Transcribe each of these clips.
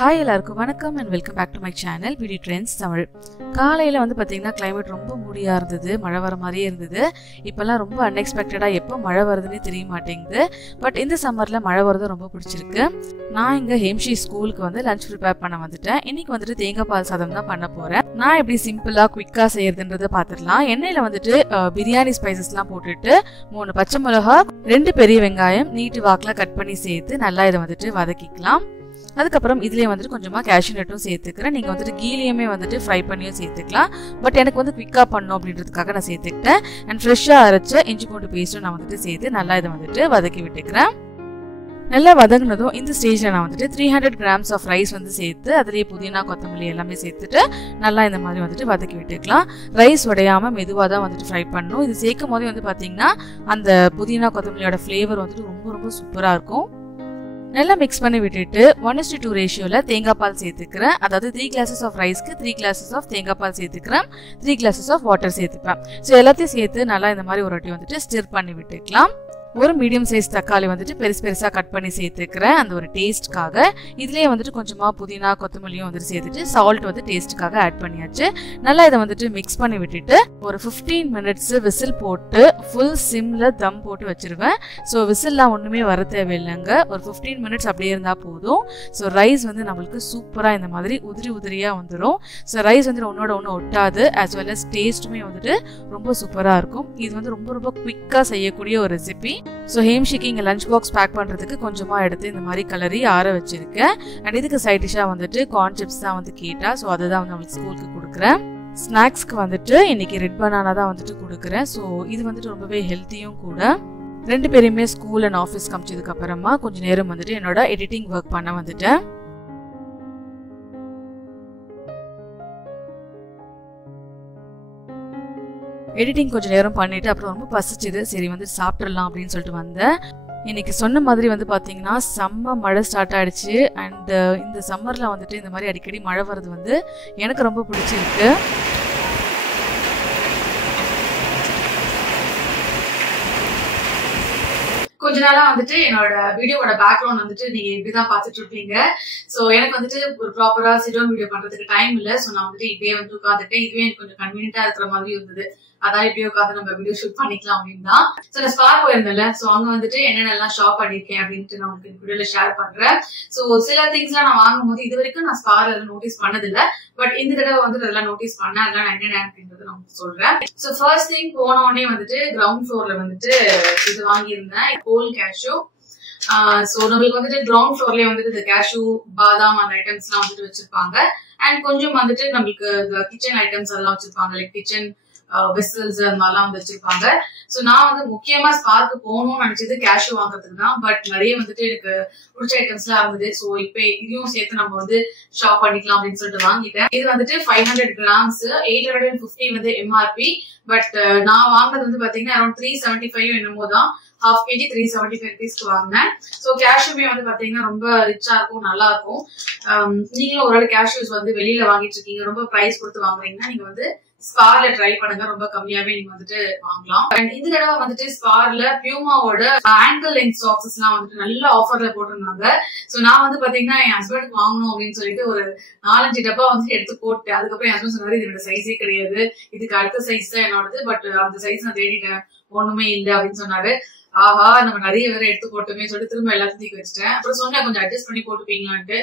Hi எல்லாருக்கும் வணக்கம் and welcome back to my channel Beauty Trends Tamil. காலையில வந்து பாத்தீங்கன்னா climate ரொம்ப மூடியா இருந்தது, மழை வர மாதிரியே இருந்தது. இப்பலாம் ரொம்ப unexpected-ஆ எப்போ மழை வருதுன்னே தெரிய மாட்டேங்குது. பட் இந்த சம்மர்ல மழை வரது ரொம்ப பிடிச்சிருக்கு. நான் இங்க ஹேம்ஷி ஸ்கூலுக்கு வந்து லஞ்ச் ப்ரிப்பேர் பண்ண வந்துட்டேன். இன்னைக்கு வந்துட்டு தேங்காய் பால் சாதம் தான் பண்ண போறேன். நான் எப்படி சிம்பிளா குயிக்கா செய்யறதுன்றத பாத்துடலாம். எண்ணெயில வந்துட்டு பிரியாணி ஸ்பைசஸ்லாம் போட்டுட்டு 3 பச்சை மிளகாய் 2 பெரிய வெங்காயம் நீட்டு வாக்குல கட் பண்ணி சேர்த்து நல்லா இதை வந்துட்டு வதக்கிக்கலாம். அதுக்கப்புறம் இதுலயே வந்துட்டு கொஞ்சமா கேஷ்யூ நட்டும் சேர்த்துக்கிறேன். நீங்க வந்துட்டு கீலியுமே வந்துட்டு ஃப்ரை பண்ணியும் சேர்த்துக்கலாம். பட் எனக்கு வந்து குயிக்கா பண்ணணும் அப்படின்றதுக்காக நான் சேர்த்துக்கிட்டேன். அண்ட் ஃப்ரெஷ்ஷா அரைச்ச இஞ்சி பூண்டு பேஸ்ட்டும் நான் வந்துட்டு சேர்த்து நல்லா இதை வந்துட்டு வதக்கி விட்டுக்கிறேன். நல்லா வதங்கினதும் இந்த ஸ்டேஜ்ல நான் வந்துட்டு 300 grams ஆஃப் ரைஸ் வந்து சேர்த்து அதுலேயே புதினா கொத்தமல்லி எல்லாமே சேர்த்துட்டு நல்லா இந்த மாதிரி வந்துட்டு வதக்கி விட்டுக்கலாம். ரைஸ் உடையாம மெதுவாக தான் வந்துட்டு ஃப்ரை பண்ணணும். இது சேர்க்கும் போதே வந்து பார்த்தீங்கன்னா அந்த புதினா கொத்தமல்லியோட ஃப்ளேவர் வந்துட்டு ரொம்ப ரொம்ப சூப்பராக இருக்கும். நல்லா மிக்ஸ் பண்ணி விட்டுட்டு 1:2 ரேஷியோல தேங்காய் பால் சேர்த்துக்கிறேன். அதாவது 3 glasses ஆஃப் ரைஸ்க்கு 3 glasses ஆஃப் தேங்காய் பால் சேர்த்துக்கிறேன். 3 glasses ஆஃப் வாட்டர் சேர்த்துப்பேன். ஸோ எல்லாத்தையும் சேர்த்து நல்லா இந்த மாதிரி ஒரு வாட்டி வந்துட்டு ஸ்டிர் பண்ணி விட்டுக்கலாம். ஒரு மீடியம் சைஸ் தக்காளி வந்துட்டு பெருசா கட் பண்ணி சேர்த்துக்கிறேன் அந்த ஒரு டேஸ்ட்காக. இதுலயே வந்துட்டு கொஞ்சமா புதினா கொத்தமல்லியும் வந்துட்டு சேர்த்துட்டு சால்ட் வந்து டேஸ்ட்டுக்காக ஆட் பண்ணியாச்சு. நல்லா இதை வந்துட்டு மிக்ஸ் பண்ணி விட்டுட்டு ஒரு 15 minutes விசில் போட்டு ஃபுல் சிம்ல தம் போட்டு வச்சிருவேன். ஸோ விசில்லாம் ஒண்ணுமே வர தேவையில்லைங்க. ஒரு 15 minutes அப்படியே இருந்தா போதும். ஸோ ரைஸ் வந்து நம்மளுக்கு சூப்பரா இந்த மாதிரி உதிரியா வந்துடும். ஸோ ரைஸ் வந்து ஒன்னோட ஒன்று ஒட்டாது. ஆஸ் வெல் அஸ் டேஸ்ட்டுமே வந்துட்டு ரொம்ப சூப்பரா இருக்கும். இது வந்து ரொம்ப ரொம்ப குவிக்கா செய்யக்கூடிய ஒரு ரெசிபி. ஸோ ஹேம்ஷிக்கு இங்கே லஞ்ச் பாக்ஸ் பேக் பண்ணுறதுக்கு கொஞ்சமாக எடுத்து இந்த மாதிரி கலரி ஆற வச்சிருக்கேன். அண்ட் இதுக்கு சைட் டிஷ்ஷாக வந்துட்டு கார்ன் சிப்ஸ் தான் வந்து கேட்டா. ஸோ அதை தான் வந்து அவங்களுக்கு ஸ்கூலுக்கு கொடுக்குறேன். ஸ்நாக்ஸ்க்கு வந்துட்டு இன்னைக்கு ரெட் பனானா தான் வந்துட்டு கொடுக்குறேன். ஸோ இது வந்துட்டு ரொம்பவே ஹெல்த்தியும் கூட. 2 பேரையுமே ஸ்கூல் அண்ட் ஆஃபீஸ்க்கு அமிச்சதுக்கு அப்புறமா கொஞ்சம் நேரம் வந்துட்டு என்னோட எடிட்டிங் ஒர்க் பண்ண வந்துட்டேன். எடிட்டிங் கொஞ்சம் நேரம் பண்ணிட்டு அப்புறம் ரொம்ப பசிச்சுது. சரி வந்து சாப்பிட்றலாம் அப்படின்னு சொல்லிட்டு வந்தேன். இன்னைக்கு சொன்ன மாதிரி வந்து பார்த்தீங்கன்னா செம்ம மழை ஸ்டார்ட் ஆயிடுச்சு. அண்ட் இந்த சம்மரில் வந்துட்டு இந்த மாதிரி அடிக்கடி மழை வர்றது வந்து எனக்கு ரொம்ப பிடிச்சிருக்கு. கொஞ்ச நாளா வந்துட்டு என்னோட வீடியோவோட பேக்ரவுண்ட் வந்துட்டு நீங்க இப்படிதான் பாத்துட்டு இருப்பீங்க. சோ எனக்கு வந்துட்டு ஒரு ப்ராப்பரா சிடோன் வீடியோ பண்றதுக்கு டைம் இல்ல. சோ நான் வந்துட்டு இப்படியே வந்து உட்காந்துட்டேன். இதுவே எனக்கு கொஞ்சம் கன்வீனியன்டா இருக்கிற மாதிரி இருந்தது. அதான் இப்படியே உட்காந்து நம்ம வீடியோ ஷூட் பண்ணிக்கலாம் அப்படின்னு தான். சோ நான் ஸ்பா போயிருந்தேன்ல. சோ அங்க வந்துட்டு என்னென்னலாம் ஷாப் பண்ணிருக்கேன் அப்படின்ட்டு நான் உங்களுக்கு வீடியோல ஷேர் பண்றேன். சோ சில திங்ஸ் எல்லாம் நான் வாங்கும் போது இது வரைக்கும் நான் ஸ்பால நோட்டீஸ் பண்ணதில்லை. பட் இந்த தடவை வந்து அதெல்லாம் நோட்டீஸ் பண்ண அதெல்லாம் நான் என்னென்ன அப்படின்றத நான் சொல்றேன். சோ ஃபர்ஸ்ட் திங் போன உடனே வந்துட்டு கிரவுண்ட் ஃப்ளோர்ல வந்துட்டு இது வாங்கியிருந்தேன், ஹோல் கேஷ்யூ. சோ நம்மளுக்கு வந்துட்டு கிரவுண்ட் ஃப்ளோர்லயே வந்துட்டு இந்த கேஷ்யூ பாதாம் அந்த ஐட்டம்ஸ் எல்லாம் வந்துட்டு வச்சிருப்பாங்க. அண்ட் கொஞ்சம் வந்துட்டு நம்மளுக்கு இந்த கிச்சன் ஐட்டம்ஸ் எல்லாம் வச்சிருப்பாங்க, லைக் கிச்சன் வெசல்ஸ் அந்த மாதிரிலாம் வந்து வச்சிருப்பாங்க. சோ நான் வந்து முக்கியமா ஸ்பார்க்கு போகணும்னு நினைச்சது கேஷ்யூ வாங்குறதுக்கு தான். பட் நிறைய வந்துட்டு எனக்கு பிடிச்ச ஐட்டம்ஸ் எல்லாம் இருந்தது. சோ இப்ப இதையும் சேர்த்து நம்ம வந்து ஷாப் பண்ணிக்கலாம் அப்படின்னு சொல்லிட்டு வாங்கிட்டேன். இது வந்துட்டு 500 grams 850 வந்து எம்ஆர்பி. பட் நான் வாங்கினது வந்து பாத்தீங்கன்னா அரௌண்ட் 375 என்னமோ தான். ½ kg 375 rupeesக்கு வாங்கினேன். சோ கேஷ்யூமே வந்து பாத்தீங்கன்னா ரொம்ப ரிச்சா இருக்கும், நல்லா இருக்கும். நீங்களும் ஒரு கேஷ்யூஸ் வந்து வெளியில வாங்கிட்டு இருக்கீங்க, ரொம்ப பிரைஸ் கொடுத்து வாங்குறீங்கன்னா நீங்க வந்து ஸ்பார்ல ட்ரை பண்ணுங்க. ரொம்ப கம்மியாவே நீங்க வந்துட்டு வாங்கலாம். அண்ட் இந்த தடவை வந்துட்டு ஸ்பார்ல பியூமாவோட ஆங்கிள் லென்த் சாக்ஸஸ் எல்லாம் வந்துட்டு நல்ல ஆஃபர்ல போட்டிருந்தாங்க. சோ நான் வந்து பாத்தீங்கன்னா என் ஹஸ்பண்டுக்கு வாங்கணும் அப்படின்னு சொல்லிட்டு ஒரு 4-5 டப்பா வந்து எடுத்து போட்டேன். அதுக்கப்புறம் என் ஹஸ்பண்ட் சொன்னாரு இது என்னோட சைஸே கிடையாது, இதுக்கு அடுத்த சைஸ் தான் என்னோடது. பட் அந்த சைஸ் நான் தேடிட்டேன், ஒண்ணுமே இல்லை அப்படின்னு சொன்னாரு. ஆஹா நம்ம நிறைய பேர் எடுத்து போட்டோமே சொல்லிட்டு திரும்ப எல்லாத்தையும் தூக்கி வச்சுட்டேன். அப்புறம் சொன்னேன் கொஞ்சம் அட்ஜஸ்ட் பண்ணி போட்டுப்பீங்களான்ட்டு.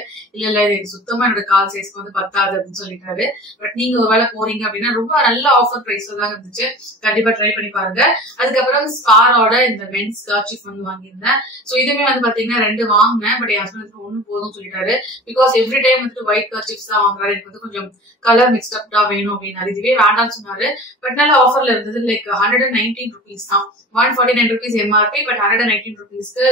இல்ல இது சுத்தமா என்னோட கால் சைஸ்க்கு வந்து பத்தாது அப்படின்னு சொல்லிட்டாரு. பட் நீங்க ஒரு வேலை போறீங்க அப்படின்னா ரொம்ப நல்ல ஆஃபர் பிரைஸ்ல தான் இருந்துச்சு, கண்டிப்பா ட்ரை பண்ணி பாருங்க. அதுக்கப்புறம் ஸ்பாரோட இந்த மென்ஸ் கர்ச்சீஃப் வந்து வாங்கியிருந்தேன். சோ இதுவுமே வந்து பாத்தீங்கன்னா 2 வாங்கினேன். பட் என் ஹஸ்பண்ட் 1 போதும் சொல்லிட்டாரு. பிகாஸ் எவ்ரி டைம் வந்துட்டு ஒயிட் கர்ச்சீஃப்ஸ் தான் வாங்குறாரு, எனக்கு வந்து கொஞ்சம் கலர் மிக்ஸ்டப்டா வேணும் அப்படின்னாரு. இதுவே வேண்டாம்னு சொன்னாரு. பட் நல்ல ஆஃபர்ல இருந்தது. லைக் 119 rupees தான். 149 rupees எம்ஆர்பி. பட் 119 rupeesக்கு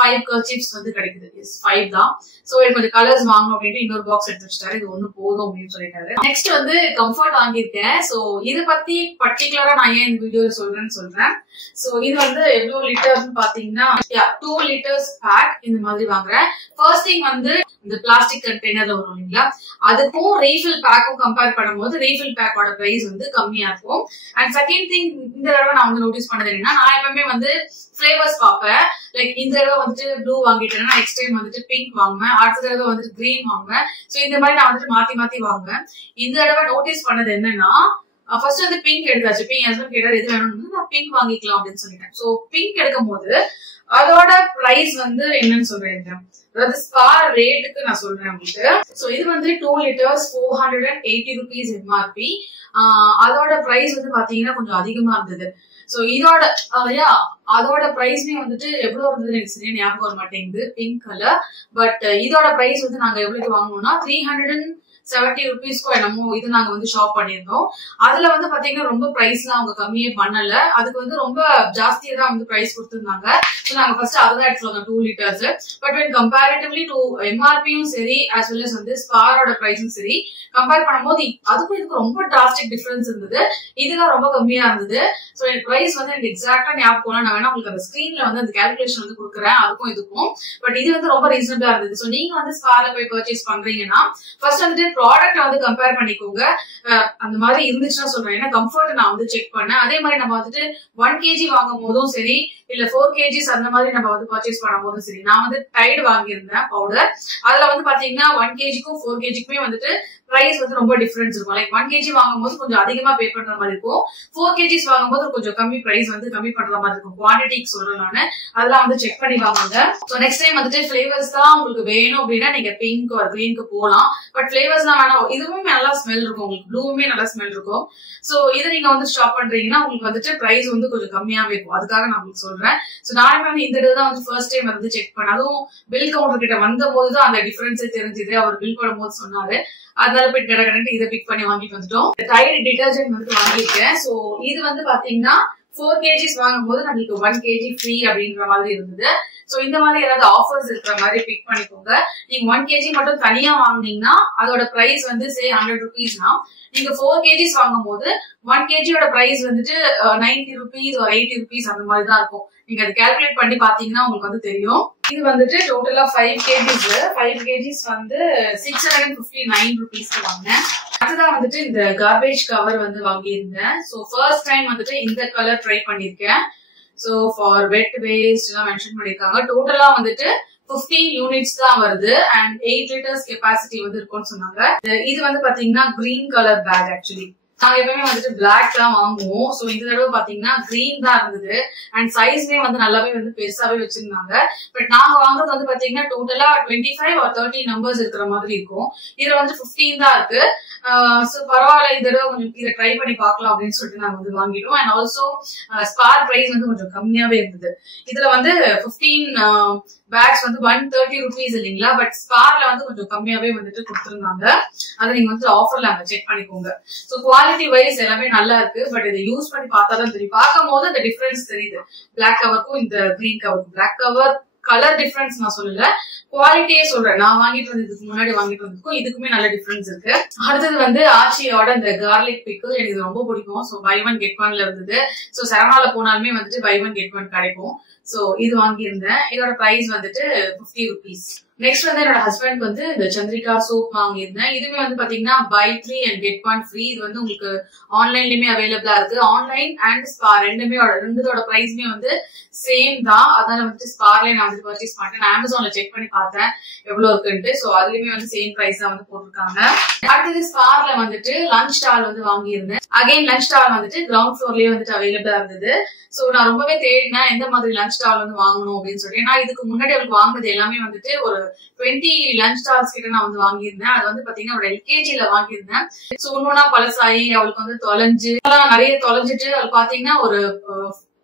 5 கர்ச்சீஃப்ஸ் வந்து கிடைக்குது. 5 தான். சோ எனக்கு கொஞ்சம் கலர்ஸ் வாங்கணும் அப்படின்ட்டு இன்னொரு பாக்ஸ் எடுத்து வச்சுட்டாரு. இது 1 போதும் அப்படின்னு சொல்லிட்டாரு. நெக்ஸ்ட் வந்து கம்ஃபர்ட் வாங்கியிருக்கேன். சோ இதை பத்தி பர்டிகுலரா நான் ஏன் இந்த வீடியோல சொல்றேன். சோ இது வந்து எவ்வளவு லிட்டர்ஸ் பாத்தீங்கன்னா 2 liters பேக் இந்த மாதிரி வாங்குறேன். ஃபர்ஸ்ட் திங் வந்து இந்த பிளாஸ்டிக் கண்டெய்னர்ல வரும் இல்லைங்களா, அதுக்கும் ரீஃபில் பேக்கும் கம்பேர் பண்ணும்போது ரீஃபில் பேக்கோட பிரைஸ் வந்து கம்மியா இருக்கும். அண்ட் செகண்ட் திங் இந்த தடவை நான் வந்து நோட்டீஸ் பண்ணது என்னன்னா, நான் எப்பவுமே வந்து ஃபிளேவர்ஸ் பார்ப்பேன். லைக் இந்த தடவை வந்துட்டு ப்ளூ வாங்கிட்டேன்னா நெக்ஸ்ட் டைம் வந்துட்டு பிங்க் வாங்குவேன், அடுத்த தடவை வந்துட்டு கிரீன் வாங்குவேன். சோ இந்த மாதிரி நான் வந்துட்டு மாத்தி மாத்தி வாங்குவேன். இந்த தடவை நோட்டீஸ் பண்ணது என்னன்னா, ஃபர்ஸ்ட் வந்து பிங்க் எடுத்தாச்சு. பிங்க் ஹஸ்பண்ட் கேட்டாரு எது வேணும்னு, நான் பிங்க் வாங்கிக்கலாம் அப்படின்னு சொல்லிட்டேன். சோ பிங்க் எடுக்கும் போது அதோட பிரைஸ் வந்து என்னன்னு சொல்றேன், அதாவது ஸ்பார் ரேட்டுக்கு நான் சொல்றேன் உங்களுக்கு. சோ இது வந்து 2 liters 480 rupees எம்ஆர்பி. அதோட பிரைஸ் வந்து பாத்தீங்கன்னா கொஞ்சம் அதிகமா இருந்தது. சோ இதோட அதோட பிரைஸ்மே வந்துட்டு எவ்வளவு இருந்தது எனக்கு சரியா ஞாபகம் வர மாட்டேங்குது, பிங்க் கலர். பட் இதோட பிரைஸ் வந்து நாங்க எவ்வளவு வாங்கணும்னா 370 rupeesக்கோ என்னமோ இது நாங்க வந்து ஷாப் பண்ணிருந்தோம். அதுல வந்து பாத்தீங்கன்னா ரொம்ப பிரைஸ்லாம் அவங்க கம்மியே பண்ணல, அதுக்கு வந்து ரொம்ப ஜாஸ்தியா தான் வந்து பிரைஸ் கொடுத்திருந்தாங்க. சோ நாங்க ஃபர்ஸ்ட் அதான் எடுத்துருவாங்க 2 liters. But when comparatively to எம்ஆர்பியும் சரி as well as வந்து ஸ்பாரோட பிரைஸும் சரி கம்பேர் பண்ணும்போது அதுக்கும் இதுக்கு ரொம்ப டிராஸ்டிக் டிஃபரன்ஸ் இருந்தது. இதுதான் ரொம்ப கம்மியா இருந்தது. சோ எனக்கு பிரைஸ் வந்து எனக்கு எக்ஸாக்டா ஞாபகம், நான் வேணா உங்களுக்கு அந்த ஸ்கிரீன்ல வந்து அந்த கால்குலேஷன் வந்து கொடுக்குறேன் அதுக்கும் இதுக்கும். பட் இது வந்து ரொம்ப ரீசனபிளா இருந்தது. சோ நீங்க வந்து ஸ்பார்ல போய் பர்ச்சேஸ் பண்றீங்கன்னா ஃபர்ஸ்ட் வந்துட்டு ப்ராடக்ட் வந்து கம்பேர் பண்ணிக்கோங்க. அந்த மாதிரி இருந்துச்சுன்னா சொல்றேன், ஏன்னா கம்ஃபர்ட் நான் வந்து செக் பண்ணேன். அதே மாதிரி நம்ம வந்துட்டு 1 kg வாங்கும் போதும் சரி, இல்ல 4 kgs அந்த மாதிரி நம்ம வந்து பர்ச்சேஸ் பண்ணும் போதும் சரி, நான் வந்து டைடு வாங்கியிருந்தேன் பவுடர். அதுல வந்து பாத்தீங்கன்னா 1 kgக்கும் 4 kgக்குமே வந்துட்டு பிரைஸ் வந்து ரொம்ப டிஃபரன்ஸ் இருக்கும். லைக் 1 kg வாங்கும் போது கொஞ்சம் அதிகமா பே பண்ற மாதிரி இருக்கும், 4 kgs வாங்கும் போது கொஞ்சம் கம்மி பிரைஸ் வந்து கம்மி பண்ற மாதிரி இருக்கும். குவான்டிட்டிக்கு சொல்றேன் நானு, அதெல்லாம் வந்து செக் பண்ணி வாங்குங்க. சோ நெக்ஸ்ட் டைம் வந்துட்டு பிளேவர்ஸ் தான் உங்களுக்கு வேணும் அப்படின்னா நீங்க பிங்க் ஒரு கிரீனுக்கு போகலாம். பட் பிளேவர்ஸ்லாம் வேணாம், இதுவும் நல்லா ஸ்மெல் இருக்கும், உங்களுக்கு ப்ளூவுமே நல்லா ஸ்மெல் இருக்கும். சோ இது நீங்க வந்து ஷாப் பண்றீங்கன்னா உங்களுக்கு வந்துட்டு பிரைஸ் வந்து கொஞ்சம் கம்மியாவே இருக்கும். அதுக்காக நான் உங்களுக்கு சொல்றேன். சோ நானுமே வந்து இந்த தான் வந்து ஃபர்ஸ்ட் டைம் வந்து செக் பண்ணேன். அதுவும் பில் கவுண்டர் கிட்ட வந்த போதுதான் அந்த டிஃபரன்ஸே தெரிஞ்சது. அவர் பில் பண்ணும்போது சொன்னாரு, அதனால போய் கடை இதை பிக் பண்ணி வாங்கிட்டு வந்துட்டோம். டைடு டிடர்ஜென்ட் வந்து வாங்கியிருக்கேன். சோ இது வந்து பாத்தீங்கன்னா 4 kgs வாங்கும் போது நம்மளுக்கு 1 kg ஃப்ரீ அப்படின்ற மாதிரி இருந்தது. சோ இந்த மாதிரி ஏதாவது ஆஃபர்ஸ் இருக்கிற மாதிரி பிக் பண்ணிக்கோங்க. நீங்க 1 kg மட்டும் தனியா வாங்கினீங்கன்னா அதோட பிரைஸ் வந்து சே 100 rupeesனா, நீங்க 4 kgs வாங்கும் போது 1 kgயோட பிரைஸ் வந்துட்டு 90 rupees or 80 rupees அந்த மாதிரி தான் இருக்கும். நீங்க அதை கால்குலேட் பண்ணி பாத்தீங்கன்னா உங்களுக்கு வந்து தெரியும். இது வந்துட்டு டோட்டலா 5 kgs வந்து 659 rupees வாங்கினேன். அதுதான் வந்துட்டு இந்த கார்பேஜ் கவர் வந்து வாங்கியிருந்தேன். சோ ஃபர்ஸ்ட் டைம் வந்துட்டு இந்த கலர் ட்ரை பண்ணிருக்கேன். சோ ஃபார் வெட் வேஸ்ட் எல்லாம் மென்ஷன் பண்ணிருக்காங்க. டோட்டலா வந்துட்டு 15 units தான் வருது அண்ட் 8 liters கெப்பாசிட்டி வந்து இருக்கும்னு சொன்னாங்க. இது வந்து பாத்தீங்கன்னா கிரீன் கலர் பேக். ஆக்சுவலி நாங்க எப்பவுமே வந்துட்டு பிளாக் தான் வாங்குவோம். சோ இந்த தடவை பாத்தீங்கன்னா கிரீன் தான் இருந்தது அண்ட் சைஸ்மே வந்து நல்லாவே வந்து பெருசாவே வச்சிருந்தாங்க. பட் நாங்க வாங்குறது வந்து பாத்தீங்கன்னா டோட்டலா 25 or 30 நம்பர்ஸ் இருக்கிற மாதிரி இருக்கும். இதுல வந்து 15 தான் இருக்கு. சோ பரவாயில்ல, இந்த தடவை கொஞ்சம் இதை ட்ரை பண்ணி பார்க்கலாம் அப்படின்னு சொல்லிட்டு நாங்க வந்து வாங்கிட்டோம். அண்ட் ஆல்சோ ஸ்பார் பிரைஸ் வந்து கொஞ்சம் கம்மியாவே இருந்தது. இதுல வந்து 15 பேக்ஸ் வந்து 130 rupees இல்லைங்களா, பட் ஸ்பார்ல வந்து கொஞ்சம் கம்மியாவே வந்துட்டு கொடுத்துருந்தாங்க. அதை நீங்க வந்து ஆஃபர்ல அங்க செக் பண்ணிக்கோங்க. சோ குவாலிட்டி வைஸ் எல்லாமே நல்லா இருக்கு. பட் இதை யூஸ் பண்ணி பார்த்தா தான் தெரியும். பார்க்கும் போது அந்த டிஃபரன்ஸ் தெரியுது பிளாக் கவருக்கும் இந்த கிரீன் கவருக்கும். பிளாக் கவர் கலர் டிஃபரன்ஸ் நான் சொல்லல, குவாலிட்டியே சொல்றேன். நான் வாங்கிட்டு வந்ததுக்கு முன்னாடி வாங்கிட்டு வந்ததுக்கும் இதுக்குமே நல்ல டிஃபரன்ஸ் இருக்கு. அடுத்தது வந்து ஆச்சியோட இந்த கார்லிக் பிக்கிள் எனக்கு ரொம்ப பிடிக்கும். சோ பை 1 get 1ல இருந்தது. சோ சரவணால போனாலுமே வந்துட்டு பை 1 get 1 கிடைக்கும். சோ இது வாங்கியிருந்தேன். இதோட பிரைஸ் வந்துட்டு 50 rupees. நெக்ஸ்ட் வந்து என்னோட ஹஸ்பண்ட் வந்து இந்த சந்திரிகா சோப் வாங்கியிருந்தேன். இதுவுமே வந்து பாத்தீங்கன்னா பை 3 and get 1 free. இது வந்து உங்களுக்கு ஆன்லைன்லயுமே அவைலபிளா இருக்கு. ஆன்லைன் அண்ட் ஸ்பார் ரெண்டோட பிரைஸ்மே வந்து சேம் தான். அதனால வந்துட்டு ஸ்பார்ல நான் வந்து பர்ச்சேஸ் பண்ணிட்டேன். நான் அமேசான்ல செக் பண்ணி பார்த்தேன் எவ்வளவு இருக்குன்ட்டு. சோ அதுலயுமே வந்து சேம் பிரைஸ் தான் வந்து போட்டிருக்காங்க. அடுத்தது ஸ்பார்ல வந்துட்டு லஞ்ச் ஸ்டால் வந்து வாங்கியிருந்தேன். அகைன் லஞ்ச் ஸ்டால் வந்துட்டு கிரவுண்ட் ஃப்ளோர்லயே வந்துட்டு அவைலபிளா இருந்தது. சோ நான் ரொம்பவே தேடினேன் எந்த மாதிரி லஞ்ச் ஸ்டால் வந்து வாங்கணும் அப்படின்னு சொல்லி. ஏன்னா இதுக்கு முன்னாடி அவளுக்கு வாங்குறது எல்லாமே வந்துட்டு ஒரு 20 லஞ்ச் ஸ்டால்ஸ் கிட்ட நான் வந்து வாங்கியிருந்தேன். அது வந்து பாத்தீங்கன்னா ஒரு LKGல வாங்கியிருந்தேன். சோ ஒன்னொன்னா பழசாயி அவளுக்கு வந்து தொலைஞ்சு நிறைய தொலைஞ்சிட்டு அவளுக்கு பாத்தீங்கன்னா ஒரு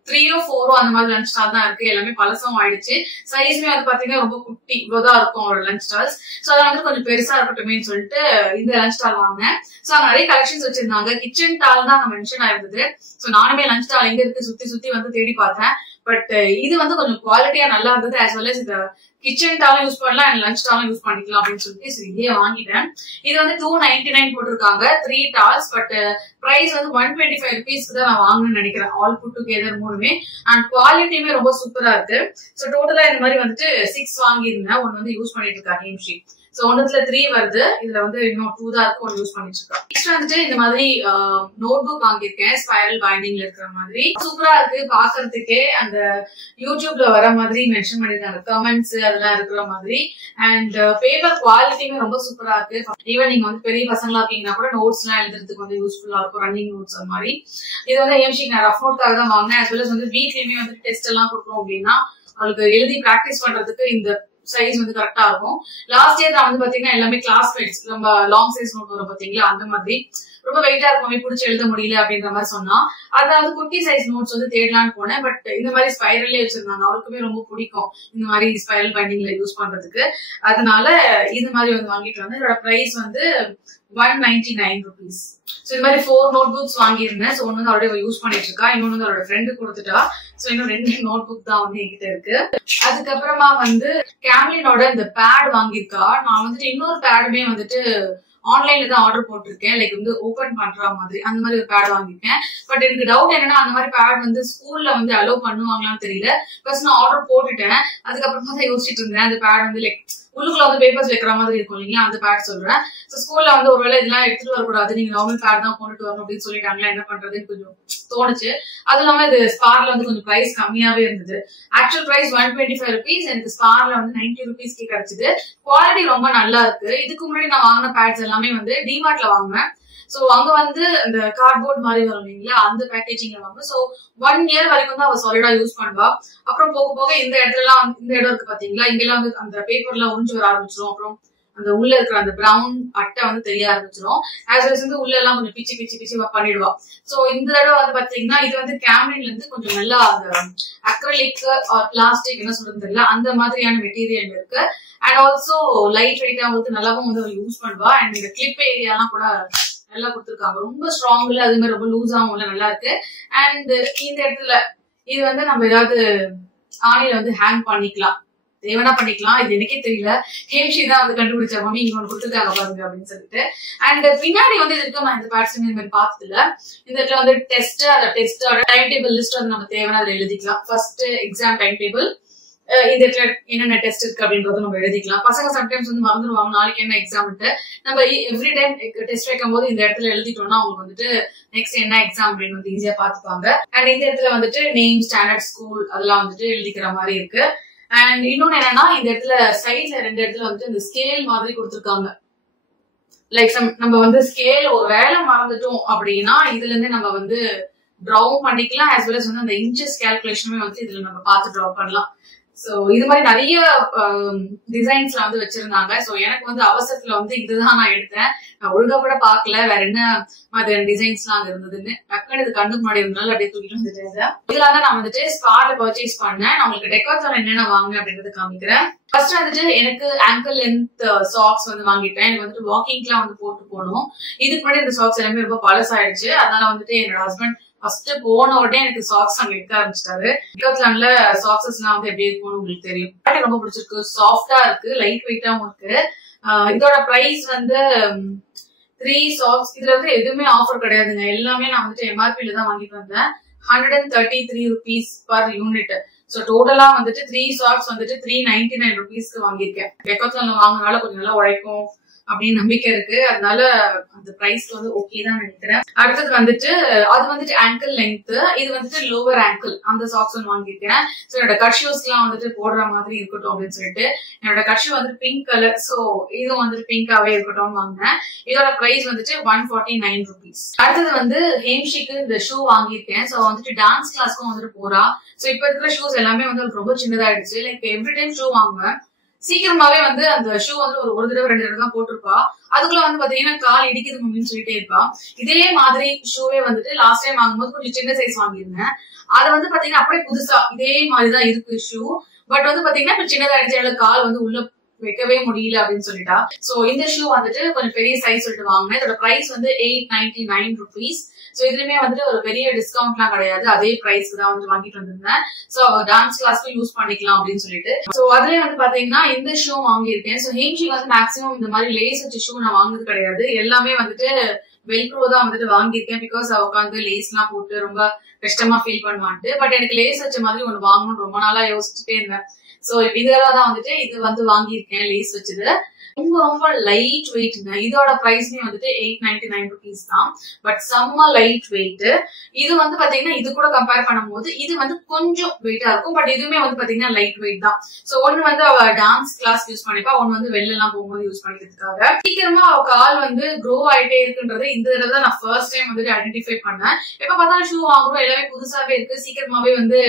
3 or 4 அந்த மாதிரி லஞ்ச் ஸ்டால் தான் இருக்கு. எல்லாமே பழசம் ஆயிடுச்சு. சைஸ்மே வந்து பாத்தீங்கன்னா ரொம்ப குட்டி இவ்வளவுதான் இருக்கும் அவரோட லஞ்ச் ஸ்டால்ஸ். சோ அது வந்து கொஞ்சம் பெருசா இருக்கட்டுமேன்னு சொல்லிட்டு இந்த லஞ்ச் ஸ்டால் வாங்கினேன். சோ அங்க நிறைய கலெக்ஷன்ஸ் வச்சிருந்தாங்க. கிச்சன் டால் தான் மென்ஷன் ஆயிருந்தது. சோ நானுமே லஞ்ச் ஸ்டால் எங்க இருக்கு சுத்தி வந்து தேடி பார்த்தேன். பட் இது வந்து கொஞ்சம் குவாலிட்டியா நல்லா இருந்தது. as well as இந்த கிச்சன் டாலும் யூஸ் பண்ணலாம் அண்ட் லஞ்ச் டாலும் யூஸ் பண்ணிக்கலாம் அப்படின்னு சொல்லிட்டு இதே வாங்கிட்டேன். இது வந்து 299 போட்டிருக்காங்க 3 டால்ஸ். பட் பிரைஸ் வந்து 125 rupeesக்கு தான் நான் வாங்கணும்னு நினைக்கிறேன். ஆல் புட் டுகெதர் மூணுமே. அண்ட் குவாலிட்டியுமே ரொம்ப சூப்பரா இருக்கு. சோ டோட்டலா இந்த மாதிரி வந்துட்டு 6 வாங்கியிருந்தேன். ஒன்னு வந்து யூஸ் பண்ணிட்டு இருக்கா ஹீம்ஷி. சோ ஒன்னுல 3 வருது, இதுல வந்து இன்னும் 2 தான் இருக்கு, ஒன்னு யூஸ் பண்ணிட்டு இருக்கேன். நெக்ஸ்ட் வந்துட்டு இந்த மாதிரி நோட் புக் வாங்கியிருக்கேன், ஸ்பைரல் பைண்டிங்ல இருக்கிற மாதிரி. சூப்பரா இருக்கு பாக்குறதுக்கே, அந்த யூடியூப்ல வர மாதிரி மென்ஷன் பண்ணிருக்காங்க, கமெண்ட்ஸ் அதெல்லாம் இருக்கிற மாதிரி. அண்ட் பேப்பர் குவாலிட்டியுமே ரொம்ப சூப்பரா இருக்கு. ஈவன் நீங்க வந்து பெரிய பசங்களா இருக்கீங்கன்னா கூட நோட்ஸ் எல்லாம் எழுதுறதுக்கு வந்து யூஸ்ஃபுல்லா இருக்கும், ரன்னிங் நோட்ஸ் அந்த மாதிரி. இது வந்து ஏம்ஷிக்கு நான் ரஃப் நோட்காக தான் வாங்கினேன். as well as வந்து வீட்லயுமே வந்து டெஸ்ட் எல்லாம் கொடுக்குறோம் அப்படின்னா அவளுக்கு எழுதி பிராக்டிஸ் பண்றதுக்கு இந்த சைஸ் வந்து கரெக்டா இருக்கும். லாஸ்ட் இயர் நான் வந்து பாத்தீங்கன்னா எல்லாமே கிளாஸ்மேட்ஸ் ரொம்ப லாங் சைஸ் நோட் வரும் பாத்தீங்களா, அந்த மாதிரி ரொம்ப வெயிட்டா இருக்கும், பிடிச்சி எழுத முடியல அப்படின்ற மாதிரி சொன்னா. அதாவது குட்டி சைஸ் நோட்ஸ் வந்து தேடலான்னு போனேன். பட் இந்த மாதிரி ஸ்பைரல்லே வச்சிருந்தாங்க, அவருக்குமே ரொம்ப பிடிக்கும் இந்த மாதிரி ஸ்பைரல் பைண்டிங்ல யூஸ் பண்றதுக்கு. அதனால இந்த மாதிரி வந்து வாங்கிட்டு வந்தேன். இதோட பிரைஸ் வந்து 199 rupees. சோ இந்த மாதிரி 4 நோட் புக்ஸ் வாங்கியிருந்தேன். சோ ஒன்னு வந்து அவரோட யூஸ் பண்ணிட்டு இருக்கா, இன்னொன்னு வந்து அவரோட ஃப்ரெண்டு கொடுத்துட்டா. சோ இன்னும் 2 நோட் புக் தான் வந்து என்கிட்ட இருக்கு. அதுக்கப்புறமா வந்து கேம்லினோட இந்த பேட் வாங்கியிருக்கா. நான் வந்துட்டு இன்னொரு பேடுமே வந்துட்டு ஆன்லைன்ல தான் ஆர்டர் போட்டிருக்கேன், லைக் வந்து ஓபன் பண்ற மாதிரி அந்த மாதிரி ஒரு பேட் வாங்கிருக்கேன். பட் எனக்கு டவுட் என்னன்னா அந்த மாதிரி பேட் வந்து ஸ்கூல்ல வந்து அலோவ் பண்ணுவாங்களான்னு தெரியல. ஃபர்ஸ்ட் நான் ஆர்டர் போட்டுட்டேன், அதுக்கப்புறமா தான் யோசிச்சுட்டு இருந்தேன் அந்த பேட் வந்து லைக் உள்ளுக்குள்ள வந்து பேப்பர்ஸ் வைக்கிற மாதிரி இருக்கும் இல்லைங்களா, அந்த பேட் சொல்றேன். சோ ஸ்கூல்ல வந்து ஒருவேளை இதெல்லாம் எடுத்துட்டு வரக்கூடாது, நீங்க நார்மல் பேட் தான் கொண்டுட்டு வரணும் அப்படின்னு சொல்லிட்டாங்களா, என்ன பண்றதுன்னு கொஞ்சம் தோணுச்சு. அது இல்லாம இது ஸ்பார்ல வந்து கொஞ்சம் பிரைஸ் கம்மியாவே இருந்தது. ஆக்சுவல் பிரைஸ் 125 rupees, எனக்கு ஸ்பார்ல வந்து 90 rupeesக்கு கிடைச்சது. குவாலிட்டி ரொம்ப நல்லா இருக்கு. இதுக்கு முன்னாடி நான் வாங்கின பேட்ஸ் எல்லாமே வந்து டிமார்ட்ல வாங்கினேன். சோ அங்க வந்து அந்த கார்ட்போர்ட் மாதிரி வரும் இல்லைங்களா, அந்த பேக்கேஜிங்ல வாங்க. சோ 1 year வரைக்கும் தான் அவ சாலிடா யூஸ் பண்ணுவா. அப்புறம் போக போக இந்த இடத்துலலாம் இந்த இடம் இருக்கு பாத்தீங்களா, இங்கெல்லாம் வந்து அந்த பேப்பர்லாம் உறிஞ்சு வர ஆரம்பிச்சிடும். அப்புறம் அந்த உள்ள இருக்கிற அந்த பிரவுன் அட்டை வந்து தெரிய ஆரம்பிச்சிடும். ஆஸ் வெல் வந்து உள்ள எல்லாம் கொஞ்சம் பிச்சு பிச்சு பிச்சு பண்ணிடுவா. சோ இந்த தடவை வந்து பாத்தீங்கன்னா இது வந்து கேம்லின்ல இருந்து கொஞ்சம் நல்லா அந்த அக்ரலிக் ஆர் பிளாஸ்டிக் என்ன சொல்றது தெரியல, அந்த மாதிரியான மெட்டீரியல் இருக்கு. அண்ட் ஆல்சோ லைட் வெயிட்டா வந்து நல்லாவும் வந்து யூஸ் பண்ணுவா. அண்ட் இந்த கிளிப் ஏரியாலாம் கூட நல்லா கொடுத்துருக்காங்க, ரொம்ப ஸ்ட்ராங்ல, அது மாதிரி ரொம்ப லூஸாவும் நல்லா இருக்கு. அண்ட் இந்த இடத்துல இது வந்து நம்ம ஏதாவது ஆணில வந்து ஹேங் பண்ணிக்கலாம், தேவனா பண்ணிக்கலாம். இது எனக்கே தெரியல, ஹேம்ஷி தான் வந்து கண்டுபிடிச்ச மம்மி இங்க ஒன்று கொடுத்துருக்காங்க பாருங்க அப்படின்னு சொல்லிட்டு. அண்ட் பின்னாடி வந்து இது இருக்க நான் இந்த பேட்ஸ்மே இந்த மாதிரி பார்த்ததுல. இந்த இடத்துல வந்து டெஸ்டோட டைம் டேபிள் லிஸ்ட் வந்து நம்ம தேவையான அதில் எழுதிக்கலாம். ஃபர்ஸ்ட் எக்ஸாம் டைம் டேபிள், இந்த இடத்துல என்னென்ன டெஸ்ட் இருக்கு அப்படின்றத நம்ம எழுதிக்கலாம். பசங்க சம்டைம்ஸ் வந்து மறந்துடுவாங்க நாளைக்கு என்ன எக்ஸாம்ட்டு. நம்ம எவ்ரி டைம் டெஸ்ட் வைக்கும் போது இந்த இடத்துல எழுதிட்டோம்னா அவங்களுக்கு வந்துட்டு நெக்ஸ்ட் என்ன எக்ஸாம் அப்படின்னு வந்து ஈஸியா பாத்துப்பாங்க. அண்ட் இந்த இடத்துல வந்துட்டு நேம், ஸ்டாண்டர்ட், ஸ்கூல் அதெல்லாம் வந்துட்டு எழுதிக்கிற மாதிரி இருக்கு. அண்ட் இன்னொன்னு என்னன்னா இந்த இடத்துல சைட்ல 2 இடத்துல வந்துட்டு இந்த ஸ்கேல் மாதிரி கொடுத்துருக்காங்க. லைக் நம்ம வந்து ஸ்கேல் ஒரு வேலை மறந்துட்டோம் அப்படின்னா இதுல இருந்து நம்ம வந்து டிராவும் பண்ணிக்கலாம். ஆஸ் வெல் அஸ் வந்து அந்த இன்ச்சஸ் கால்குலேஷனுமே வந்து இதுல நம்ம பார்த்து டிரா பண்ணலாம். சோ இது மாதிரி நிறைய டிசைன்ஸ்ல வந்து வச்சிருந்தாங்க. சோ எனக்கு வந்து அவசரத்துல வந்து இதுதான் நான் எடுத்தேன், நான் ஒழுங்கா கூட பாக்கல வேற என்ன மாதிரியான டிசைன்ஸ் எல்லாம் அங்க இருந்ததுன்னு. டக்குனு இது கண்ணுக்கு முன்னாடி இருந்தாலும் அப்படியே தூக்கிட்டு வந்துட்டேன். இதுல தான் நான் வந்துட்டு ஸ்பார்ல பர்ச்சேஸ் பண்ணேன். நான் உங்களுக்கு டெக்காத்லான் என்னென்ன வாங்க அப்படின்றத காமிக்கிறேன். ஃபர்ஸ்ட் வந்துட்டு எனக்கு ஆங்கிள் லென்த் சாக்ஸ் வந்து வாங்கிட்டேன். எனக்கு வந்துட்டு வாக்கிங்லாம் வந்து போட்டு போகணும். இதுக்கு முன்னாடி இந்த சாக்ஸ் எல்லாமே ரொம்ப பழசாயிடுச்சு. அதனால வந்துட்டு என்னோட ஹஸ்பண்ட் ஃபர்ஸ்ட் போன உடனே எனக்கு சாக்ஸ் அங்க எடுக்க ஆரம்பிச்சிட்டாரு. டெக்காத்லான்ல சாக்ஸஸ் எல்லாம் வந்து எப்படி இருக்கும்னு உங்களுக்கு தெரியும். ரொம்ப பிடிச்சிருக்கு, சாஃப்டா இருக்கு, லைட் வெயிட்டாவும் இருக்கு. இதோட பிரைஸ் வந்து 3 சாக்ஸ், இதுல வந்து எதுவுமே ஆஃபர் கிடையாதுங்க, எல்லாமே நான் வந்துட்டு எம்ஆர்பில தான் வாங்கிட்டு வந்தேன். 133 rupees per unit. சோ டோட்டலா வந்துட்டு 3 சாக்ஸ் வந்துட்டு 399 rupeesக்கு வாங்கியிருக்கேன். டெக்காத்லான்ல வாங்கினால கொஞ்சம் நல்லா உழைக்கும் அப்படின்னு நம்பிக்கை இருக்கு. அதனால அந்த பிரைஸ்க்கு வந்து ஓகே தான் நினைக்கிறேன். அடுத்தது வந்துட்டு அது வந்துட்டு ஆங்கிள் லென்த், இது வந்துட்டு லோவர் ஆங்கிள், அந்த சாக்ஸ் ஒன்று வாங்கியிருக்கேன். ஸோ என்னோட கட் ஷூஸ்லாம் வந்துட்டு போடுற மாதிரி இருக்கட்டும் அப்படின்னு சொல்லிட்டு என்னோட கட் ஷூ வந்துட்டு பிங்க் கலர், ஸோ இதுவும் வந்துட்டு பிங்காவே இருக்கட்டும் வாங்கினேன். இதோட பிரைஸ் வந்துட்டு 149 rupees. அடுத்தது வந்து ஹேம்ஷிக்கு இந்த ஷூ வாங்கியிருக்கேன். ஸோ வந்துட்டு டான்ஸ் கிளாஸ்க்கும் வந்துட்டு போறா. ஸோ இப்ப இருக்கிற ஷூஸ் எல்லாமே வந்து ரொம்ப சின்னதாயிடுச்சு. லைக் எவ்ரி டைம் ஷூ வாங்குவேன், சீக்கிரமாவே வந்து அந்த ஷூ வந்து ஒரு தடவை 2 தடவை தான் போட்டிருப்பா. அதுக்குள்ள வந்து பாத்தீங்கன்னா கால் இடிக்குது மம்மின்னு சொல்லிட்டே இருப்பா. இதே மாதிரி ஷூவே வந்துட்டு லாஸ்ட் டைம் வாங்கும்போது கொஞ்சம் சின்ன சைஸ் வாங்கியிருந்தேன். அதை வந்து பாத்தீங்கன்னா அப்படியே புதுசா இதே மாதிரிதான் இருக்கு ஷூ. பட் வந்து பாத்தீங்கன்னா இப்ப சின்னதாயிடுச்சு, அதுல கால் வந்து உள்ள வைக்கவே முடியல அப்படின்னு சொல்லிட்டா. சோ இந்த ஷூ வந்துட்டு கொஞ்சம் பெரிய சைஸ் சொல்லிட்டு வாங்கினேன். இதோட பிரைஸ் வந்து 899 rupees. சோ இதுலயுமே வந்துட்டு ஒரு பெரிய டிஸ்கவுண்ட் எல்லாம் கிடையாது, அதே பிரைஸ்க்கு தான் வந்து வாங்கிட்டு வந்திருந்தேன். சோ டான்ஸ் கிளாஸ்க்கு யூஸ் பண்ணிக்கலாம் அப்படின்னு சொல்லிட்டு. சோ அதுலயே வந்து பாத்தீங்கன்னா இந்த ஷூ வாங்கியிருக்கேன். சோ ஹேம்ஷி வந்து மேக்ஸிமம் இந்த மாதிரி லேஸ் வச்ச ஷூ நான் வாங்கினது கிடையாது, எல்லாமே வந்துட்டு வெல்க்ரோ தான் வந்துட்டு வாங்கியிருக்கேன். பிகாஸ் அவ உட்காந்து லேஸ் எல்லாம் போட்டு ரொம்ப கஷ்டமா ஃபீல் பண்ணுவான்ட்டு. பட் எனக்கு லேஸ் வச்ச மாதிரி ஒண்ணு வாங்கணும்னு ரொம்ப நாளா யோசிச்சுட்டே இருந்தேன். சோ இப்ப இதெல்லாம் தான் வந்துட்டு இது வந்து வாங்கியிருக்கேன் லேஸ் வச்சது. ரொம்ப ரொம்ப லைட் வெயிட்ங்க. இதோட பிரைஸ்மே வந்துட்டு 899 rupees தான். பட் செம்ம லைட் வெயிட். இது வந்து பாத்தீங்கன்னா இது கூட கம்பேர் பண்ணும்போது இது வந்து கொஞ்சம் வெயிட்டா இருக்கும். பட் இதுவுமே வந்து பாத்தீங்கன்னா லைட் வெயிட் தான். சோ ஒன்னு வந்து அவ டான்ஸ் கிளாஸ் யூஸ் பண்ணிப்பா, ஒன்னு வந்து வெளில எல்லாம் போகும்போது யூஸ் பண்ணிக்கிறதுக்காக. சீக்கிரமா அவ கால் வந்து க்ரோ ஆயிட்டே இருக்குன்றது இந்த தடவை தான் நான் ஃபர்ஸ்ட் டைம் வந்துட்டு ஐடென்டிஃபை பண்ணேன். எப்ப பார்த்தாலும் ஷூ வாங்குறோம், எல்லாமே புதுசாவே இருக்கு, சீக்கிரமாவே வந்து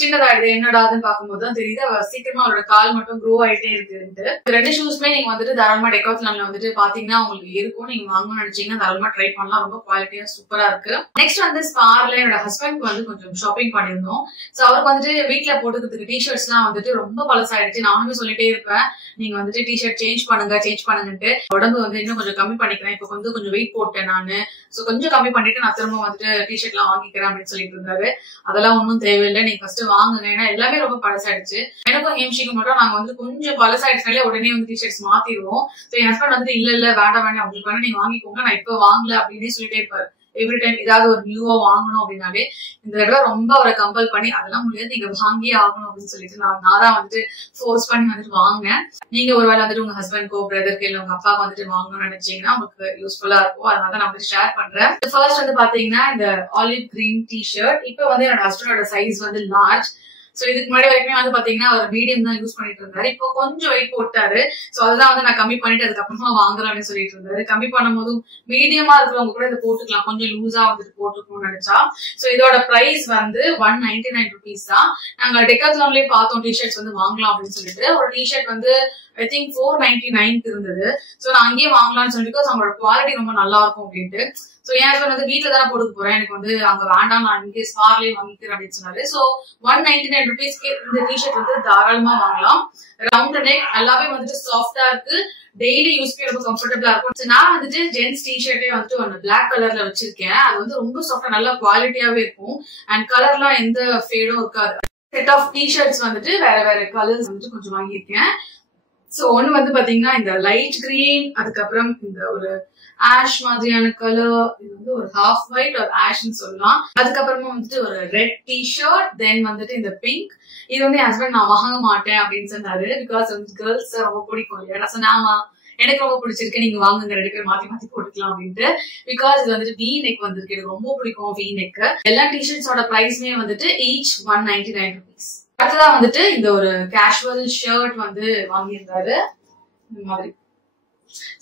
சின்னதாயிடுது, என்னடாதுன்னு பார்க்கும்போது தான் தெரியுது அவ சீக்கிரமா அவரோட கால் மட்டும் க்ரோ ஆயிட்டே இருக்குன்ட்டு. ரெண்டு ஷூஸ்மே நீங்க வந்துட்டு தாராளமா டெக்காத்லான்ல வந்துட்டு பாத்தீங்கன்னா உங்களுக்கு இருக்கும். நீங்க வாங்கணும்னு நினைச்சீங்கன்னா தாராளமா ட்ரை பண்ணலாம். ரொம்ப குவாலிட்டியா சூப்பரா இருக்கு. நெக்ஸ்ட் வந்து ஸ்பார்ல என்னோட ஹஸ்பண்ட்க்கு வந்து கொஞ்சம் ஷாப்பிங் பண்ணிருந்தோம். சோ அவருக்கு வந்துட்டு வீட்டுல போட்டுக்கிறதுக்கு டிஷர்ட்ஸ் எல்லாம் வந்துட்டு ரொம்ப பழசாயிடுச்சு. நானுமே சொல்லிட்டே இருப்பேன், நீங்க வந்துட்டு டிஷர்ட் சேஞ்ச் பண்ணுங்கன்ட்டு. உடம்பு வந்து இன்னும் கொஞ்சம் கம்மி பண்ணிக்கிறேன், இப்ப வந்து கொஞ்சம் வெயிட் போட்டேன் நானு, சோ கொஞ்சம் கம்மி பண்ணிட்டு நான் திரும்ப வந்துட்டு டிஷர்ட் எல்லாம் வாங்கிக்கிறேன் அப்படின்னு சொல்லிட்டு இருந்தாரு. அதெல்லாம் ஒன்னும் தேவையில்லை, நீங்க ஃபர்ஸ்ட் வாங்குங்க, ஏன்னா எல்லாமே ரொம்ப பழசாயிடுச்சு. எனக்கும் ஹேம்ஷிக்கும் மட்டும் நாங்க வந்து கொஞ்சம் பழசாயிடுச்சுனாலே உடனே வந்து டிஷர்ட்ஸ் மாத்திடுவோம். என் ஹஸ்பண்ட் வந்துட்டு இல்ல வேண்டாம் உங்களுக்கு வேணா நீங்க வாங்கிக்கோங்க, நான் இப்ப வாங்கல அப்படின்னு சொல்லிட்டே இருப்பாரு. எவ்ரி டைம் ஏதாவது ஒரு நியூவா வாங்கணும் அப்படின்னாலே இந்த தடவை ரொம்ப அவரை கம்பல் பண்ணி அதெல்லாம் முடியாது, நீங்க வாங்கியே ஆகணும் அப்படின்னு சொல்லிட்டு நான் தான் வந்துட்டு ஃபோர்ஸ் பண்ணி வந்துட்டு வாங்கினேன். நீங்க ஒருவேளை வந்துட்டு உங்க ஹஸ்பண்ட்கோ பிரதருக்கு இல்ல உங்க அப்பாவுக்கு வந்துட்டு வாங்கணும்னு நினைச்சீங்கன்னா உங்களுக்கு யூஸ்ஃபுல்லா இருக்கும். அதனால நான் வந்து ஷேர் பண்றேன். ஃபர்ஸ்ட் வந்து பாத்தீங்கன்னா இந்த ஆலிவ் கிரீன் டிஷர்ட். இப்ப வந்து என்னோட ஹஸ்பண்டோட சைஸ் வந்து லார்ஜ். சோ இதுக்கு முன்னாடி வரைக்குமே வந்து பாத்தீங்கன்னா அவர் மீடியம் தான் யூஸ் பண்ணிட்டு இருந்தாரு. இப்போ கொஞ்சம் வெயிட் போட்டாரு. சோ அதெல்லாம் வந்து நான் கம்மி பண்ணிட்டு அதுக்கப்புறமா வாங்குறேன்னு சொல்லிட்டு இருந்தாரு. கம்மி பண்ணும் போதும் மீடியமா இருக்கிறவங்க கூட இதை போட்டுக்கலாம், கொஞ்சம் லூஸா வந்துட்டு போட்டுக்கணும்னு நினைச்சா. சோ இதோட பிரைஸ் வந்து 199 rupees தான். நாங்க டெக்காத்லான்லயே பார்த்தோம் டிஷர்ட்ஸ் வந்து வாங்கலாம் அப்படின்னு சொல்லிட்டு. ஒரு டிஷர்ட் வந்து ஐ திங்க் 499 இருந்தது. சோ நான் அங்கேயே வாங்கலாம்னு சொல்லிட்டு அவங்களோட குவாலிட்டி ரொம்ப நல்லா இருக்கும் அப்படின்ட்டு. சோ என் ஹஸ்பண்ட் வந்து வீட்டுல தானே போட்டுக்க போறேன், எனக்கு வந்து அங்க வேண்டாம், நான் இங்கே ஸ்பார்லயே வாங்கிக்கிறேன் அப்படின்னு சொன்னாரு. சோ 199 rupeesக்கு இந்த டிஷர்ட் வந்து தாராளமா வாங்கலாம். ரவுண்ட் நெக், எல்லாமே வந்துட்டு சாஃப்டா இருக்கு, டெய்லி யூஸ்க்கு ரொம்ப கம்ஃபர்டபுளா இருக்கும். நான் வந்துட்டு ஜென்ஸ் டிஷர்ட்டே வந்துட்டு ஒன்னு பிளாக் கலர்ல வச்சிருக்கேன். அது வந்து ரொம்ப சாஃப்டா நல்ல குவாலிட்டியாவே இருக்கும். அண்ட் கலர்லாம் எந்த ஃபேடும் இருக்காது. செட் ஆஃப் டிஷர்ட்ஸ் வந்துட்டு வேற வேற கலர்ஸ் வந்துட்டு கொஞ்சம் வாங்கியிருக்கேன். சோ ஒன்னு வந்து பாத்தீங்கன்னா இந்த லைட் கிரீன், அதுக்கப்புறம் இந்த ஒரு ஆஷ் மாதிரியான கலர், இது வந்து ஒரு ஹாஃப் ஒயிட் ஒரு ஆஷ்ன்னு சொல்லலாம். அதுக்கப்புறமா வந்துட்டு ஒரு ரெட் டிஷர்ட், தென் வந்துட்டு இந்த பிங்க். இது வந்து என் ஹஸ்பண்ட் நான் வாங்க மாட்டேன் அப்படின்னு சொன்னாரு. பிகாஸ் வந்து கேர்ள்ஸ் ரொம்ப பிடிக்கும் இல்லையா. நான் சொன்னேன் எனக்கு ரொம்ப பிடிச்சிருக்கு, நீங்க வாங்குங்க, ரெண்டு பேர் மாத்தி மாத்தி போட்டுக்கலாம் அப்படின்ட்டு. பிகாஸ் இது வந்துட்டு வி நெக் வந்திருக்கு, எனக்கு ரொம்ப பிடிக்கும் வி நெக். எல்லா டிஷர்ட்ஸோட பிரைஸ்மே வந்துட்டு ஈச் 199 rupees. அடுத்ததான் வந்துட்டு இந்த ஒரு கேஷுவல் ஷர்ட் வந்து வாங்கியிருந்தாரு இந்த மாதிரி.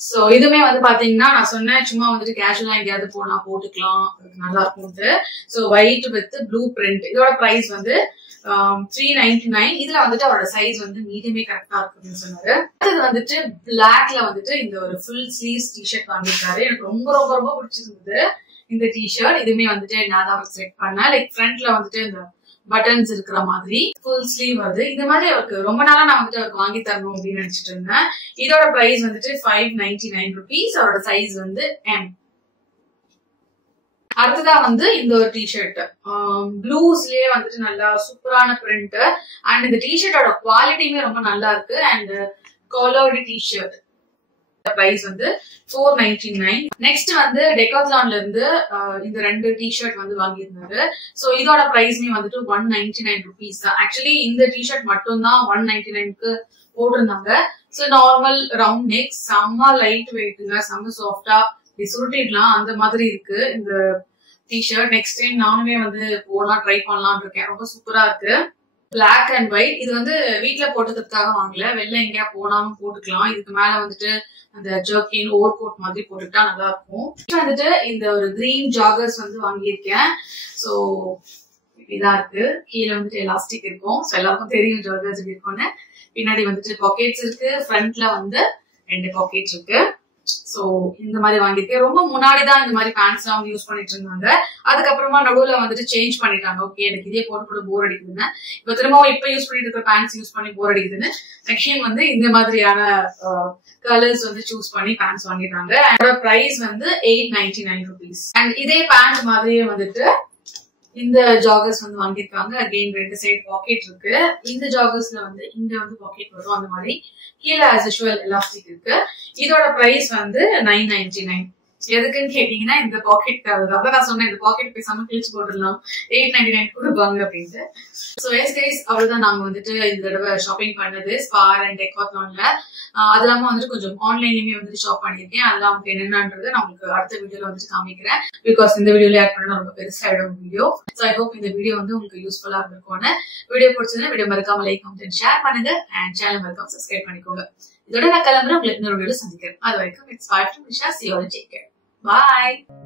சோ இதுமே வந்து பாத்தீங்கன்னா நான் சொன்னேன் சும்மா வந்துட்டு கேஷுவலா எங்கேயாவது போனா போட்டுக்கலாம், நல்லா இருக்கும். So white with blue print. இதோட பிரைஸ் வந்து 399. இதுல வந்துட்டு அவரோட சைஸ் வந்து மீடியமே கரெக்டா இருக்குன்னு சொன்னாரு. அடுத்தது வந்துட்டு பிளாக்ல வந்துட்டு இந்த ஒரு ஃபுல் ஸ்லீவ்ஸ் டிஷர்ட் வாங்கியிருக்காரு. எனக்கு ரொம்ப ரொம்ப ரொம்ப பிடிச்சிருந்தது இந்த டிஷர்ட். இதுமே வந்துட்டு நான் தான் செலக்ட் பண்ணேன். லைக் ஃப்ரண்ட்ல வந்துட்டு இந்த பட்டன்ஸ் இருக்கிற மாதிரி ஃபுல் ஸ்லீவ் வருது. இந்த மாதிரி அவருக்கு ரொம்ப நாளா நான் வந்துட்டு அவருக்கு வாங்கி தரணும் அப்படின்னு நினைச்சிட்டு இருந்தேன். இதோட பிரைஸ் வந்துட்டு 599 rupees. அவரோட சைஸ் வந்து M. அடுத்ததா வந்து இந்த ஒரு டிஷர்ட் ப்ளூஸ்லயே வந்துட்டு நல்லா சூப்பரான பிரிண்ட். அண்ட் இந்த டிஷர்ட்டோட குவாலிட்டியுமே ரொம்ப நல்லா இருக்கு. And collared T shirt. பிரைஸ் வந்து 499. நெக்ஸ்ட் வந்து டெக்காத்லான்ல இருந்து இந்த ரெண்டு டிஷர்ட் வந்து வாங்கியிருந்தாரு. சோ இதோட பிரைஸ்மே வந்துட்டு 199 rupees தான். ஆக்சுவலி இந்த டிஷர்ட் மட்டும் தான் 199க்கு போட்டிருந்தாங்க. சோ நார்மல் ரவுண்ட் நெக், செம்ம லைட் வெயிட்டுங்க, செம்ம சாஃப்டா சுருட்டிடலாம் அந்த மாதிரி இருக்கு இந்த டிஷர்ட். நெக்ஸ்ட் டைம் நானுமே வந்து போனா ட்ரை பண்ணலாம்னு இருக்கேன். ரொம்ப சூப்பரா இருக்கு. Black and white. இது வந்து வீட்டுல போட்டுக்கிறதுக்காக வாங்கல, வெளில எங்கேயா போனாலும் போட்டுக்கலாம். இதுக்கு மேல வந்துட்டு அந்த ஜர்க்கின் ஓவர் கோட் மாதிரி போட்டுக்கிட்டா நல்லா இருக்கும். வந்துட்டு இந்த ஒரு கிரீன் ஜாகர்ஸ் வந்து வாங்கியிருக்கேன். சோ இதா இருக்கு, கீழே வந்துட்டு எலாஸ்டிக் இருக்கும். சோ எல்லாருக்கும் தெரியும் ஜாகர்ஸ் எப்படி இருக்கும்னு. பின்னாடி வந்துட்டு பாக்கெட்ஸ் இருக்கு, ஃப்ரண்ட்ல வந்து 2 பாக்கெட் இருக்கு. சோ இந்த மாதிரி வாங்கியிருக்கேன். ரொம்ப முன்னாடிதான் இந்த மாதிரி பேண்ட்ஸ் எல்லாம் யூஸ் பண்ணிட்டு இருந்தாங்க. அதுக்கப்புறமா நடுவுல வந்துட்டு சேஞ்ச் பண்ணிட்டாங்க. ஓகே எனக்கு இதே போட்டு போர் அடிக்குதுன்னு, இப்ப திரும்பவும் இப்ப யூஸ் பண்ணிட்டு இருக்கிற பேண்ட்ஸ் யூஸ் பண்ணி போர் அடிக்குதுன்னு நெக்ஸ்ட் வந்து இந்த மாதிரியான கலர்ஸ் வந்து சூஸ் பண்ணி பேண்ட்ஸ் வாங்கிட்டாங்க. அதோட பிரைஸ் வந்து 899 rupees. அண்ட் இதே பேண்ட் மாதிரியே வந்துட்டு இந்த ஜாகர்ஸ் வந்து வாங்கியிருக்காங்க. அகெயின் 2 சைடு பாக்கெட் இருக்கு. இந்த ஜாகர்ஸ்ல வந்து இங்க வந்து பாக்கெட் வரும். அந்த மாதிரி கீழே ஆஸ் யூசுவல் எலாஸ்டிக் இருக்கு. இதோட பிரைஸ் வந்து 999. எதுக்குன்னு கேட்டீங்கன்னா இந்த பாக்கெட் அதான் நான் சொன்னேன், இந்த பாக்கெட் பேசாம கிழிச்சு போட்டுடலாம், 899 கொடுப்பாங்க அப்படின்ட்டு. ஸோ எஸ் கைஸ், அவ்வளவுதான் நாங்க வந்துட்டு இந்த தடவை ஷாப்பிங் பண்ணது ஸ்பார் அண்ட் டெக்காத்லான்ல. அது இல்லாம வந்துட்டு கொஞ்சம் ஆன்லைன்லயுமே வந்துட்டு ஷாப் பண்ணிருக்கேன். அதெல்லாம் வந்து என்னன்றது நான் உங்களுக்கு அடுத்த வீடியோல வந்துட்டு காமிக்கிறேன். பிகாஸ் இந்த வீடியோல ஆட் பண்ண ரொம்ப பெருசாயிடும் வீடியோ. ஸோ ஐ ஹோப் இந்த வீடியோ வந்து உங்களுக்கு யூஸ்ஃபுல்லா இருந்திருக்கும்னு. வீடியோ பிடிச்சதுன்னா வீடியோ மறக்காம லைக் கமெண்ட் ஷேர் பண்ணுங்க அண்ட் சேனல் மறக்காம சப்ஸ்கிரைப் பண்ணிக்கோங்க. இதோட நான் கிளம்புறேன். உங்களுக்கு இன்னொரு வீடியோல சந்திக்கிறேன். அது வரைக்கும் it's by from Nisha. See you all, take care. Bye.